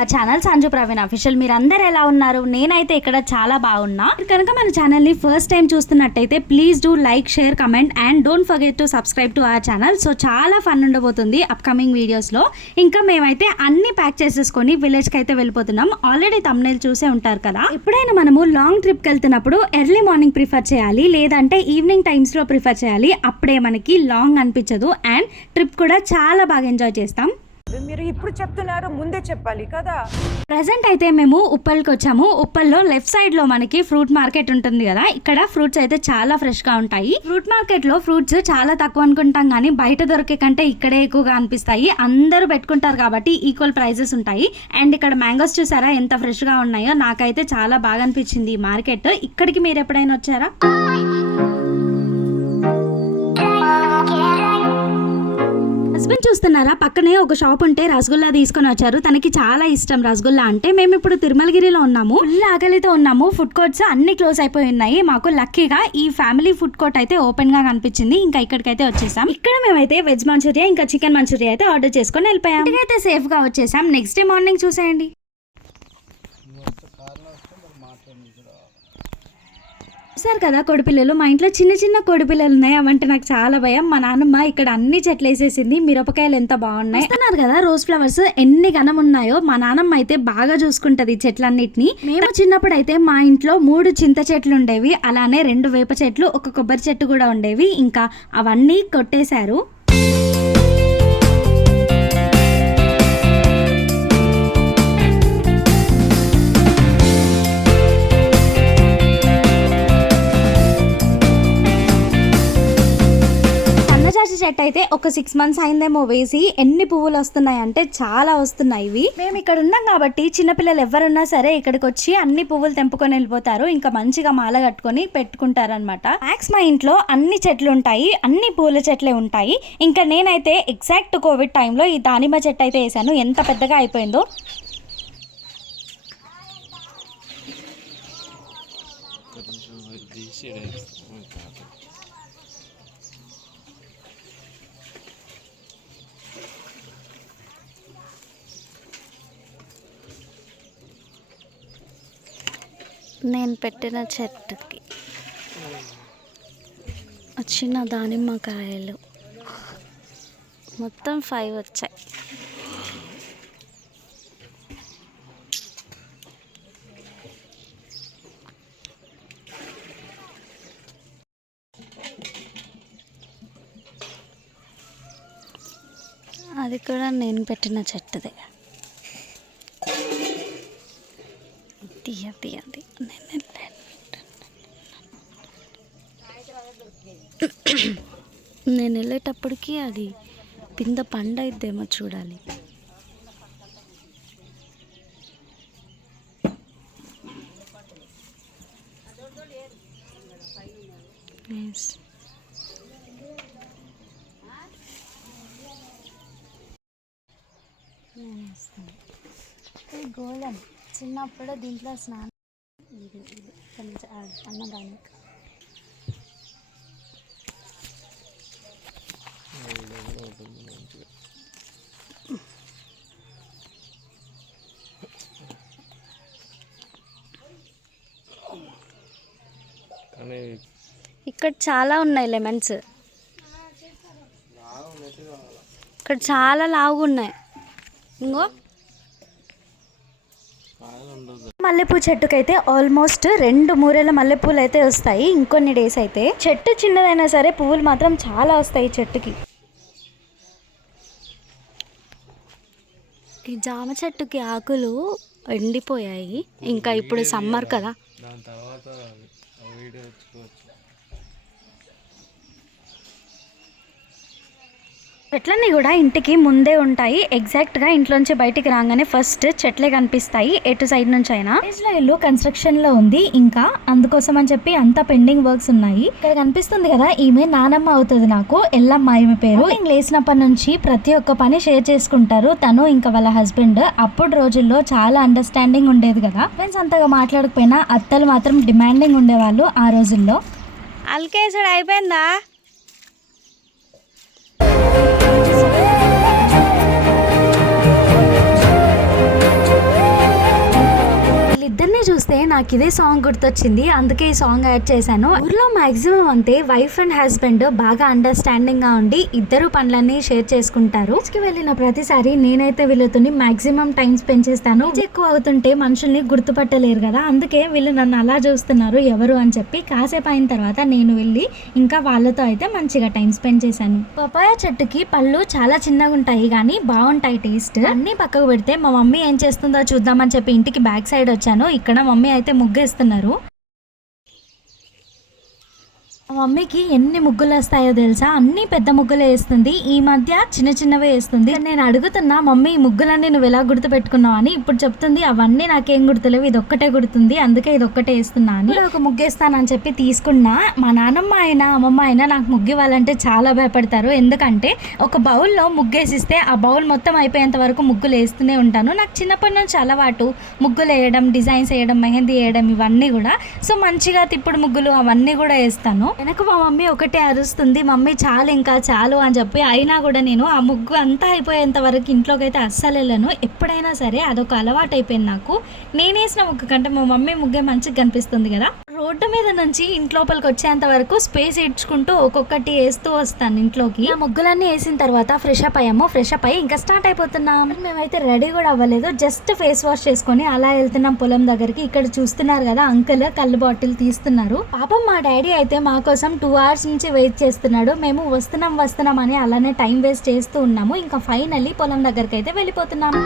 Our channel Sanju Praveen official. మీరు అందరు ఎలా ఉన్నారు? నేనైతే ఇక్కడ చాలా బాగున్నా. కనుక మన ఛానల్ ని ఫస్ట్ టైం చూస్తున్నట్టయితే please do like, share, comment and don't forget to subscribe to our channel. So చాలా ఫన్ ఉండబోతుంది అప్కమింగ్ వీడియోస్ లో. ఇంకా మేమైతే అన్ని ప్యాక్ చేసేసుకొని విలేజ్ కి అయితే వెళ్ళిపోతున్నాం. ఆల్రెడీ థంబ్నెయిల్ చూసే ఉంటారు కదా. ఎప్పుడైనా మనము లాంగ్ ట్రిప్ కి వెళ్తున్నప్పుడు ఎర్లీ మార్నింగ్ ప్రిఫర్ చేయాలి, లేదంటే ఈవినింగ్ టైమ్స్ లో ప్రిఫర్ చేయాలి. అప్పుడే మనకి లాంగ్ అనిపించదు అండ్ ట్రిప్ కూడా చాలా బాగా ఎంజాయ్ చేస్తాం. మీరు ఇప్పుడు చెప్తున్నారు, ముందే చెప్పాలి కదా. ప్రెసెంట్ అయితే మేము ఉప్పల్కి వచ్చాము. ఉప్పల్లో లెఫ్ట్ సైడ్ లో మనకి ఫ్రూట్ మార్కెట్ ఉంటుంది కదా. ఇక్కడ ఫ్రూట్స్ అయితే చాలా ఫ్రెష్ గా ఉంటాయి. ఫ్రూట్ మార్కెట్ లో ఫ్రూట్స్ చాలా తక్కువ అనుకుంటాం, కానీ బయట దొరికే కంటే ఇక్కడే ఎక్కువగా అనిపిస్తాయి. అందరూ పెట్టుకుంటారు కాబట్టి ఈక్వల్ ప్రైజెస్ ఉంటాయి. అండ్ ఇక్కడ మ్యాంగోస్ చూసారా ఎంత ఫ్రెష్ గా ఉన్నాయో. నాకైతే చాలా బాగా అనిపించింది ఈ మార్కెట్. ఇక్కడికి మీరు ఎప్పుడైనా వచ్చారా? హస్బెండ్ చూస్తున్నారా, పక్కనే ఒక షాప్ ఉంటే రసగుల్లా తీసుకొని వచ్చారు. తనకి చాలా ఇష్టం రసగుల్లా అంటే. మేము ఇప్పుడు తిరుమలగిరిలో ఉన్నాము. ఫుల్ ఆకలితో ఉన్నాము. ఫుడ్ కోర్ట్స్ అన్ని క్లోజ్ అయిపోయి ఉన్నాయి. మాకు లక్కీగా ఈ ఫ్యామిలీ ఫుడ్ కోర్ట్ అయితే ఓపెన్ గా కనిపించింది. ఇంకా ఇక్కడికైతే వచ్చేసాం. ఇక్కడ మేమైతే వెజ్ మంచూరియా ఇంకా చికెన్ మంచూరియా అయితే ఆర్డర్ చేసుకొని వెళ్ళిపోయాం. ఇక్కడికైతే సేఫ్ గా వచ్చేసాం. నెక్స్ట్ డే మార్నింగ్ చూసేయండి. సార్ కదా కోడిపిల్లలు. మా ఇంట్లో చిన్న చిన్న కోడిపిల్లలు ఉన్నాయి. అవంటే నాకు చాలా భయం. మా నాన్నమ్మ ఇక్కడ అన్ని చెట్లు వేసేసింది. మిరపకాయలు ఎంత బాగున్నాయి అన్నారు కదా. రోజ్ ఫ్లవర్స్ ఎన్ని ఘనం ఉన్నాయో. మా నాన్నమ్మ అయితే బాగా చూసుకుంటది చెట్లన్నిటిని. మేము చిన్నప్పుడు అయితే మా ఇంట్లో 3 చింత చెట్లు ఉండేవి, అలానే 2 వేప చెట్లు, ఒక కొబ్బరి చెట్టు కూడా ఉండేవి. ఇంకా అవన్నీ కొట్టేశారు. చెట్టు అయితే ఒక 6 months అయిందేమో వేసి. ఎన్ని పువ్వులు వస్తున్నాయి అంటే చాలా వస్తున్నాయి. ఇవి మేము ఇక్కడ ఉన్నాం కాబట్టి చిన్నపిల్లలు ఎవరున్నా సరే ఇక్కడికి వచ్చి అన్ని పువ్వులు తెంపుకొని వెళ్ళిపోతారు. ఇంకా మంచిగా మాల కట్టుకొని పెట్టుకుంటారు అనమాట. మ్యాక్స్ మా ఇంట్లో అన్ని చెట్లు ఉంటాయి, అన్ని పూల చెట్లే ఉంటాయి. ఇంకా నేనైతే ఎగ్జాక్ట్ కోవిడ్ టైంలో ఈ దానిమ్మ చెట్టు అయితే వేసాను. ఎంత పెద్దగా అయిపోయిందో. నేను పెట్టిన చెట్టుకి వచ్చిన దానిమ్మకాయలు మొత్తం 5 వచ్చాయి. అది కూడా నేను పెట్టిన చెట్టుదే. అది నేను వెళ్ళేటప్పటికి అది పింద పండైద్దేమో చూడాలి. గోళం చిన్నప్పుడు దీంట్లో స్నానం అన్నం కానీ ఇక్కడ చాలా ఉన్నాయి లెమన్స్. ఇక్కడ చాలా లావుగా ఉన్నాయి. ఇంకో మల్లెపూ చెట్టుకైతే ఆల్మోస్ట్ 2 మూరెల మల్లెపూలు అయితే వస్తాయి. ఇంకొన్ని డేస్ అయితే. చెట్టు చిన్నదైనా సరే పువ్వులు మాత్రం చాలా వస్తాయి చెట్టుకి. ఈ జామ చెట్టుకి ఆకులు ఎండిపోయాయి. ఇంకా ఇప్పుడు సమ్మర్ కదా. చెట్లన్నీ కూడా ఇంటికి ముందే ఉంటాయి. ఎగ్జాక్ట్గా ఇంట్లోంచి బయటికి రాగానే ఫస్ట్ చెట్లే కనిపిస్తాయి, ఎటు సైడ్ నుంచి అయినా. ఇల్లు కన్స్ట్రక్షన్ లో ఉంది. ఇంకా అందుకోసం అని చెప్పి అంతా పెండింగ్ వర్క్స్ ఉన్నాయి. ఇక్కడ కనిపిస్తుంది కదా, ఈమె నానమ్మ అవుతుంది నాకు. ఎల్లమ్మ ఈమె పేరు. లేచినప్పటి నుంచి ప్రతి ఒక్క పని షేర్ చేసుకుంటారు తను ఇంకా వాళ్ళ హస్బెండ్. అప్పుడు రోజుల్లో చాలా అండర్స్టాండింగ్ ఉండేది కదా. ఫ్రెండ్స్ అంతగా మాట్లాడకపోయినా అత్తలు మాత్రం డిమాండింగ్ ఉండేవాళ్ళు ఆ రోజుల్లో. అల్కేసుడు అయిపోయిందా? నాకు ఇదే సాంగ్ గుర్తొచ్చింది, అందుకే ఈ సాంగ్ యాడ్ చేశాను. ఊర్లో మాక్సిమం అంతే వైఫ్ అండ్ హస్బెండ్ బాగా అండర్స్టాండింగ్ గా ఉండి ఇద్దరు పనులన్నీ షేర్ చేసుకుంటారు. వెళ్ళిన ప్రతిసారి నేనైతే వీళ్ళతో మాక్సిమం టైం స్పెండ్ చేస్తాను. ఎక్కువ అవుతుంటే మనుషుల్ని గుర్తుపట్టలేరు కదా, అందుకే వీళ్ళు నన్ను అలా చూస్తున్నారు ఎవరు అని చెప్పి కాసేపు అయిన తర్వాత నేను వెళ్ళి ఇంకా వాళ్ళతో అయితే మంచిగా టైం స్పెండ్ చేశాను. పపాయ చెట్టుకి పళ్ళు చాలా చిన్నగా ఉంటాయి కానీ బాగుంటాయి టేస్ట్. అన్ని పక్కకు పెడితే మా మమ్మీ ఏం చేస్తుందో చూద్దామని చెప్పి ఇంటికి బ్యాక్ సైడ్ వచ్చాను. ఇక్కడ మమ్మీ అయితే ముగ్గేస్తున్నారు. మమ్మీకి ఎన్ని ముగ్గులు వస్తాయో తెలుసా, అన్ని పెద్ద ముగ్గులు వేస్తుంది. ఈ మధ్య చిన్న చిన్నవే వేస్తుంది. నేను అడుగుతున్నా మమ్మీ ఈ ముగ్గులన్నీ నువ్వు ఎలా గుర్తు పెట్టుకున్నావు అని. ఇప్పుడు చెప్తుంది అవన్నీ నాకేం గుర్తులేవు, ఇది ఒక్కటే గుర్తుంది, అందుకే ఇది ఒక్కటే వేస్తున్నా అని. ఒక ముగ్గేస్తానని చెప్పి తీసుకున్నా. మా నాన్నమ్మ అయినా అమ్మమ్మ అయినా నాకు ముగ్గు ఇవ్వాలంటే చాలా భయపడతారు. ఎందుకంటే ఒక బౌల్లో ముగ్గేసిస్తే ఆ బౌల్ మొత్తం అయిపోయేంత వరకు ముగ్గులు వేస్తూనే ఉంటాను. నాకు చిన్నప్పటి నుంచి అలవాటు ముగ్గులు వేయడం, డిజైన్స్ వేయడం, మెహందీ వేయడం ఇవన్నీ కూడా. సో మంచిగా తిప్పుడు ముగ్గులు అవన్నీ కూడా వేస్తాను. వెనక మా మమ్మీ ఒకటే అరుస్తుంది, మమ్మీ చాలు ఇంకా చాలు అని చెప్పి. అయినా కూడా నేను ఆ ముగ్గు అంతా అయిపోయేంత వరకు ఇంట్లోకి అయితే అస్సలు వెళ్ళను. ఎప్పుడైనా సరే అదొక అలవాటు అయిపోయింది నాకు. నేను వేసిన ముగ్గు కంటే మా మమ్మీ ముగ్గే మంచిగా కనిపిస్తుంది కదా. రోడ్డు మీద నుంచి ఇంట్లోపలికి వచ్చేంత వరకు స్పేస్ ఇడ్చుకుంటూ ఒక్కొక్కటి వేస్తూ వస్తాను ఇంట్లోకి. ఆ ముగ్గులన్నీ వేసిన తర్వాత ఫ్రెష్ అప్ అయ్యాము. ఫ్రెష్ అప్ అయ్యి ఇంకా స్టార్ట్ అయిపోతున్నాం. మేమైతే రెడీ కూడా అవ్వలేదు, జస్ట్ ఫేస్ వాష్ చేసుకొని అలా వెళ్తున్నాం పొలం దగ్గరికి. ఇక్కడ చూస్తున్నారు కదా అంకుల్ కళ్ళు బాటిల్ తీస్తున్నారు. పాపం మా డాడీ అయితే మా కోసం 2 hours నుంచి వెయిట్ చేస్తున్నాడు. మేము వస్తున్నాం అని అలానే టైం వేస్ట్ చేస్తూ ఉన్నాము. ఇంకా ఫైనల్లీ పొలం దగ్గరికి అయితే వెళ్ళిపోతున్నాము.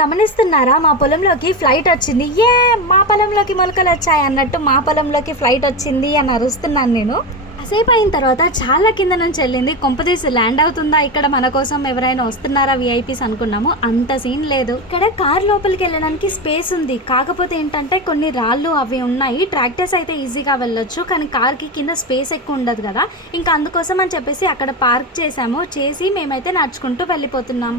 గమనిస్తున్నారా, మా పొలంలోకి ఫ్లైట్ వచ్చింది. మా పొలంలోకి మొలకలు వచ్చాయి అన్నట్టు మా పొలంలోకి ఫ్లైట్ వచ్చింది అని అరుస్తున్నాను నేను. కాసేపు అయిన తర్వాత చాలా కింద నుంచి వెళ్ళింది. కొంపదీసి ల్యాండ్ అవుతుందా ఇక్కడ మన కోసం ఎవరైనా వస్తున్నారా విఐపీస్ అనుకున్నాము. అంత సీన్ లేదు. ఇక్కడ కార్ లోపలికి వెళ్ళడానికి స్పేస్ ఉంది. కాకపోతే ఏంటంటే కొన్ని రాళ్ళు అవి ఉన్నాయి. ట్రాక్టర్స్ అయితే ఈజీగా వెళ్ళొచ్చు, కానీ కార్కి కింద స్పేస్ ఎక్కువ ఉండదు కదా. ఇంకా అందుకోసం అని చెప్పేసి అక్కడ పార్క్ చేసి మేమైతే నడుచుకుంటూ వెళ్ళిపోతున్నాం.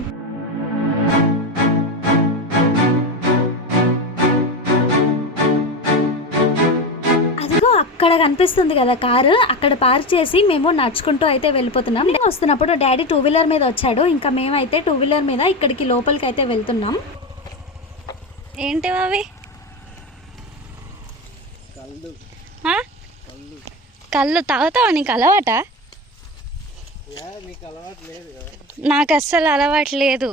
అక్కడ కనిపిస్తుంది కదా కారు, అక్కడ పార్క్ చేసి మేము నడుచుకుంటూ అయితే వెళ్ళిపోతున్నాం. నేను వస్తున్నప్పుడు డాడీ 2 wheeler మీద వచ్చాడు. ఇంకా మేమైతే 2 wheeler మీద ఇక్కడికి లోపలికి అయితే వెళ్తున్నాం. ఏంటి అవి? కళ్ళు తాగుతావా? నీకు అలవాట? నాకు అస్సలు అలవాటు లేదు.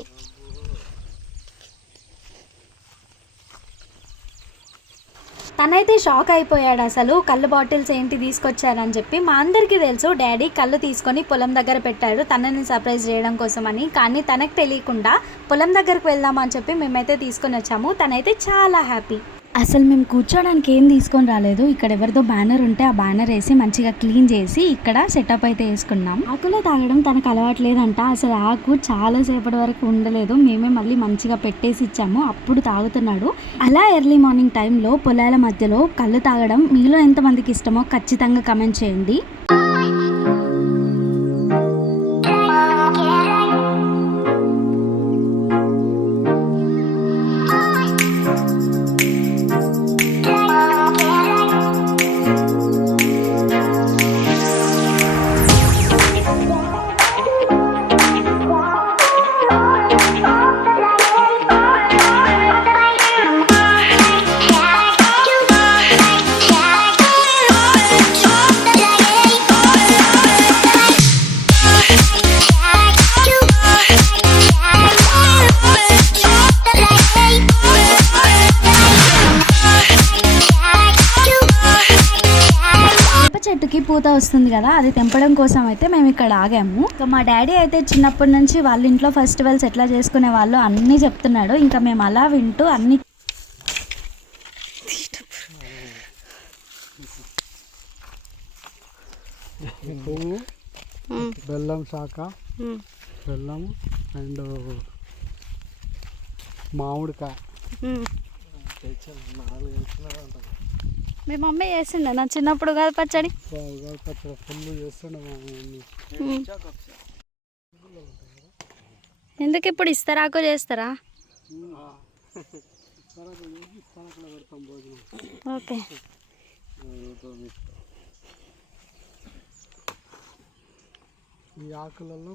తనైతే షాక్ అయిపోయాడు అసలు. కళ్ళు బాటిల్స్ ఏంటి తీసుకొచ్చారని చెప్పి. మా అందరికీ తెలుసు డాడీ కళ్ళు తీసుకొని పొలం దగ్గర పెట్టాడు తనని సర్ప్రైజ్ చేయడం కోసం అని. కానీ తనకు తెలియకుండా పొలం దగ్గరకు వెళ్దామని చెప్పి మేమైతే తీసుకొని వచ్చాము. తనైతే చాలా హ్యాపీ. అసలు మేము కూర్చోడానికి ఏం తీసుకొని రాలేదు. ఇక్కడ ఎవరిదో బ్యానర్ ఉంటే ఆ బ్యానర్ వేసి మంచిగా క్లీన్ చేసి ఇక్కడ సెటప్ అయితే వేసుకున్నాం. ఆకులో తాగడం తనకు అలవాట్లేదంట. అసలు ఆకు చాలా సేపటి వరకు ఉండలేదు. మేమే మళ్ళీ మంచిగా పెట్టేసి ఇచ్చాము, అప్పుడు తాగుతున్నాడు. అలా ఎర్లీ మార్నింగ్ టైంలో పొలాల మధ్యలో కళ్ళు తాగడం మీలో ఎంతమందికి ఇష్టమో ఖచ్చితంగా కమెంట్ చేయండి. చెట్టుకి పూత వస్తుంది కదా, అది తెంపడం కోసం అయితే మేము ఇక్కడ ఆగాము. ఇంకా మా డాడీ అయితే చిన్నప్పటి నుంచి వాళ్ళ ఇంట్లో ఫెస్టివల్స్ ఎట్లా చేసుకునే వాళ్ళు అన్నీ చెప్తున్నాడు. ఇంకా మేము అలా వింటూ అన్ని పువ్వు, బెల్లం శాఖ, బెల్లం అండ్ మామిడికాయ. మీ మమ్మీ చేసిండే నా చిన్నప్పుడు కాదు పచ్చడి. ఉగాది పచ్చడి ఫుల్ చేస్తుండే మా మమ్మీ. ఎందుకు ఇప్పుడు ఇస్తరాకు చేస్తారా? పెడతాం భోజనం. ఓకే. ఈ ఆకులలో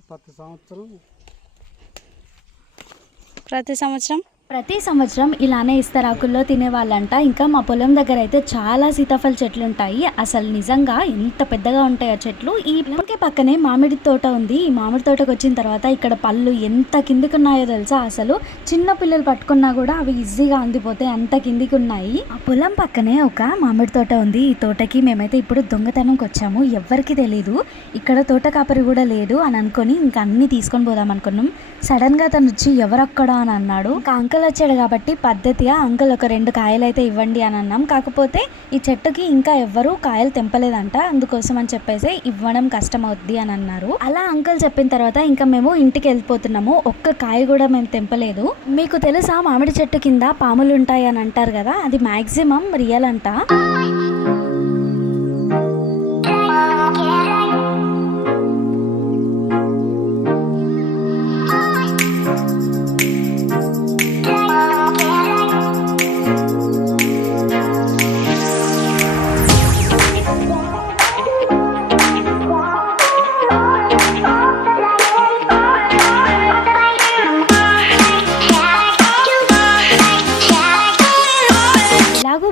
ప్రతి సంవత్సరం ఇలానే ఇస్తరాకుల్లో తినేవాళ్ళంట. ఇంకా మా పొలం దగ్గర అయితే చాలా సీతాఫల చెట్లు ఉంటాయి. అసలు నిజంగా ఎంత పెద్దగా ఉంటాయి ఆ చెట్లు. ఈ పొలంకి పక్కనే మామిడి తోట ఉంది. ఈ మామిడి తోటకు వచ్చిన తర్వాత ఇక్కడ పళ్ళు ఎంత కిందికి ఉన్నాయో తెలుసా. అసలు చిన్న పిల్లలు పట్టుకున్నా కూడా అవి ఈజీగా అందిపోతాయి, అంత కిందికి ఉన్నాయి. ఆ పొలం పక్కనే ఒక మామిడి తోట ఉంది. ఈ తోటకి మేమైతే ఇప్పుడు దొంగతనంకి వచ్చాము. ఎవ్వరికి తెలీదు, ఇక్కడ తోట కాపరి కూడా లేడు అని అనుకొని ఇంకా అన్ని తీసుకొని పోదాం అనుకున్నాం. సడన్ గా తను వచ్చి ఎవరక్కడ అని అన్నాడు. ఇంకా అంకుల్ వచ్చాడు కాబట్టి పద్ధతిగా అంకుల్ ఒక 2 కాయలు అయితే ఇవ్వండి అని అన్నాం. కాకపోతే ఈ చెట్టుకి ఇంకా ఎవ్వరూ కాయలు తెంపలేదంట, అందుకోసం అని చెప్పేసి ఇవ్వడం కష్టం అవుద్ది అని అన్నారు. అలా అంకుల్ చెప్పిన తర్వాత ఇంకా మేము ఇంటికి వెళ్ళిపోతున్నాము. ఒక్క కాయ కూడా మేము తెంపలేదు. మీకు తెలుసా మామిడి చెట్టు కింద పాములు ఉంటాయి అని అంటారు కదా, అది మాక్సిమం రియల్ అంట.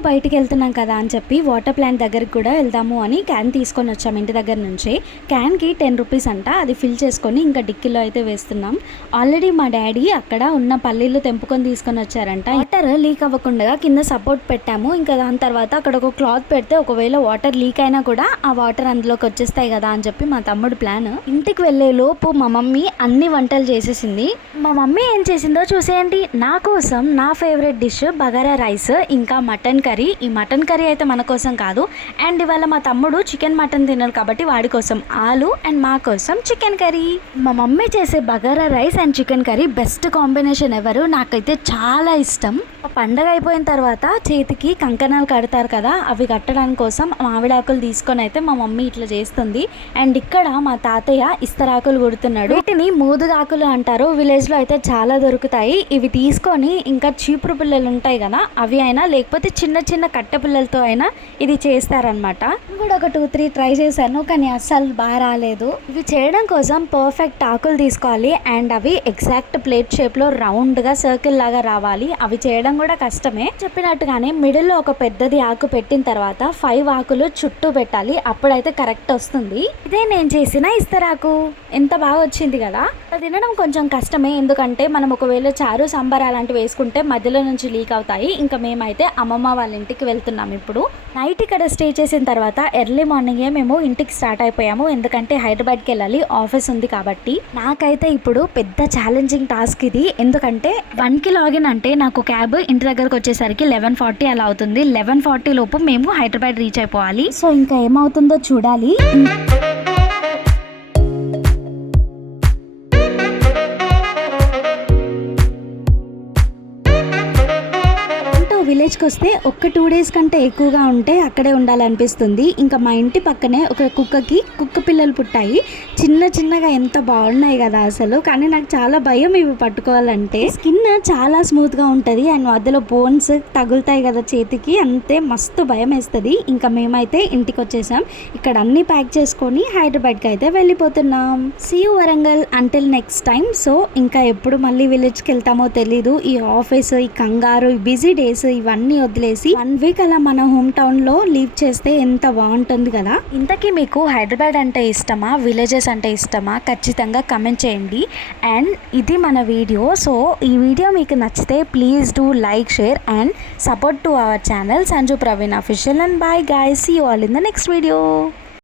బయటికి వెళ్తున్నాం కదా అని చెప్పి వాటర్ ప్లాంట్ దగ్గరికి కూడా వెళ్దాము అని క్యాన్ తీసుకొని వచ్చాము ఇంటి దగ్గర నుంచి. క్యాన్కి 10 రూపీస్ అంట. అది ఫిల్ చేసుకొని ఇంకా డిక్కీలో అయితే వేస్తున్నాం. ఆల్రెడీ మా డాడీ అక్కడ ఉన్న పల్లీలు తెంపుకొని తీసుకొని వచ్చారంట. వాటర్ లీక్ అవ్వకుండా కింద సపోర్ట్ పెట్టాము. ఇంకా దాని తర్వాత అక్కడ ఒక క్లాత్ పెడితే ఒకవేళ వాటర్ లీక్ అయినా కూడా ఆ వాటర్ అందులోకి వచ్చేస్తాయి కదా అని చెప్పి మా తమ్ముడు ప్లాన్. ఇంటికి వెళ్ళే లోపు మా మమ్మీ అన్ని వంటలు చేసేసింది. మా మమ్మీ ఏం చేసిందో చూసేయండి. నా కోసం నా ఫేవరెట్ డిష్ బగారా రైస్ ఇంకా మటన్ కర్రీ. ఈ మటన్ కర్రీ అయితే మన కోసం కాదు, అండ్ ఇవాళ మా తమ్ముడు చికెన్ మటన్ తినరు కాబట్టి వాడి కోసం ఆలు అండ్ మా కోసం చికెన్ కర్రీ. మా మమ్మీ చేసే bagara rice and chicken curry best combination ఎవరు, నాకైతే చాలా ఇష్టం. పండగ అయిపోయిన తర్వాత చేతికి కంకణాలు కడతారు కదా, అవి కట్టడానికి కోసం మామిడాకులు తీసుకొని అయితే మా మమ్మీ ఇట్లా చేస్తుంది. అండ్ ఇక్కడ మా తాతయ్య ఇస్తరాకులు కుడుతున్నాడు. వీటిని మూదుగాకులు అంటారు. విలేజ్ లో అయితే చాలా దొరుకుతాయి. ఇవి తీసుకొని ఇంకా చీపురు పిల్లలు ఉంటాయి కదా, అవి అయినా లేకపోతే చిన్న చిన్న కట్టె పిల్లలతో అయినా ఇది చేస్తారనమాట. కూడా ఒక 2-3 ట్రై చేశాను, కానీ అస్సలు బాగా రాలేదు. ఇవి చేయడం కోసం పర్ఫెక్ట్ ఆకులు తీసుకోవాలి అండ్ అవి ఎగ్జాక్ట్ ప్లేట్ షేప్ లో రౌండ్ గా సర్కిల్ లాగా రావాలి. అవి చేయడం కూడా కష్టమే. చెప్పినట్టుగానే మిడిల్ లో ఒక పెద్దది ఆకు పెట్టిన తర్వాత 5 ఆకులు చుట్టూ పెట్టాలి, అప్పుడైతే కరెక్ట్ వస్తుంది. ఇదే నేను చేసిన ఇస్తరాకు. ఎంత బాగా వచ్చింది కదా. తినడం కొంచెం కష్టమే, ఎందుకంటే మనం ఒకవేళ చారు సాంబార్ అలాంటివి వేసుకుంటే మధ్యలో నుంచి లీక్ అవుతాయి. ఇంకా మేమైతే అమ్మమ్మ వాళ్ళ ఇంటికి వెళ్తున్నాం. ఇప్పుడు నైట్ ఇక్కడ స్టే చేసిన తర్వాత ఎర్లీ మార్నింగే మేము ఇంటికి స్టార్ట్ అయిపోయాము, ఎందుకంటే హైదరాబాద్కి వెళ్ళాలి, ఆఫీస్ ఉంది కాబట్టి. నాకైతే ఇప్పుడు పెద్ద ఛాలెంజింగ్ టాస్క్ ఇది, ఎందుకంటే 1కి లాగిన్ అంటే నాకు క్యాబ్ ఇంటి దగ్గరకు వచ్చేసరికి 11:40 అలా అవుతుంది. 11:40 లోపు మేము హైదరాబాద్ రీచ్ అయిపోవాలి. సో ఇంకా ఏమవుతుందో చూడాలి. విలేజ్కి వస్తే ఒక్క 2 డేస్ కంటే ఎక్కువగా ఉంటే అక్కడే ఉండాలనిపిస్తుంది. ఇంకా మా ఇంటి పక్కనే ఒక కుక్క పిల్లలు పుట్టాయి. చిన్నగా ఎంత బాగున్నాయి కదా అసలు. కానీ నాకు చాలా భయం ఇవి పట్టుకోవాలంటే. స్కిన్ చాలా స్మూత్గా ఉంటుంది అండ్ మధ్యలో బోన్స్ తగులుతాయి కదా చేతికి, అంతే మస్తు భయం వేస్తుంది. ఇంకా మేమైతే ఇంటికి వచ్చేసాం. ఇక్కడ అన్ని ప్యాక్ చేసుకొని హైదరాబాద్కి అయితే వెళ్ళిపోతున్నాం. See you Warangal until next time. So ఇంకా ఎప్పుడు మళ్ళీ విలేజ్కి వెళ్తామో తెలీదు. ఈ ఆఫీస్, ఈ కంగారు, ఈ బిజీ డేస్ ఇవన్నీ వదిలేసి 1 వీక్ అలా మన హోమ్ టౌన్ లో లీవ్ చేస్తే ఎంత బాగుంటుంది కదా. ఇంతకీ మీకు హైదరాబాద్ అంటే ఇష్టమా, విలేజెస్ అంటే ఇష్టమా, ఖచ్చితంగా కమెంట్ చేయండి. అండ్ ఇది మన వీడియో. సో ఈ వీడియో మీకు నచ్చితే please do like, share and support to our channel Sanju Praveen official. And by guys, see you all in the next video.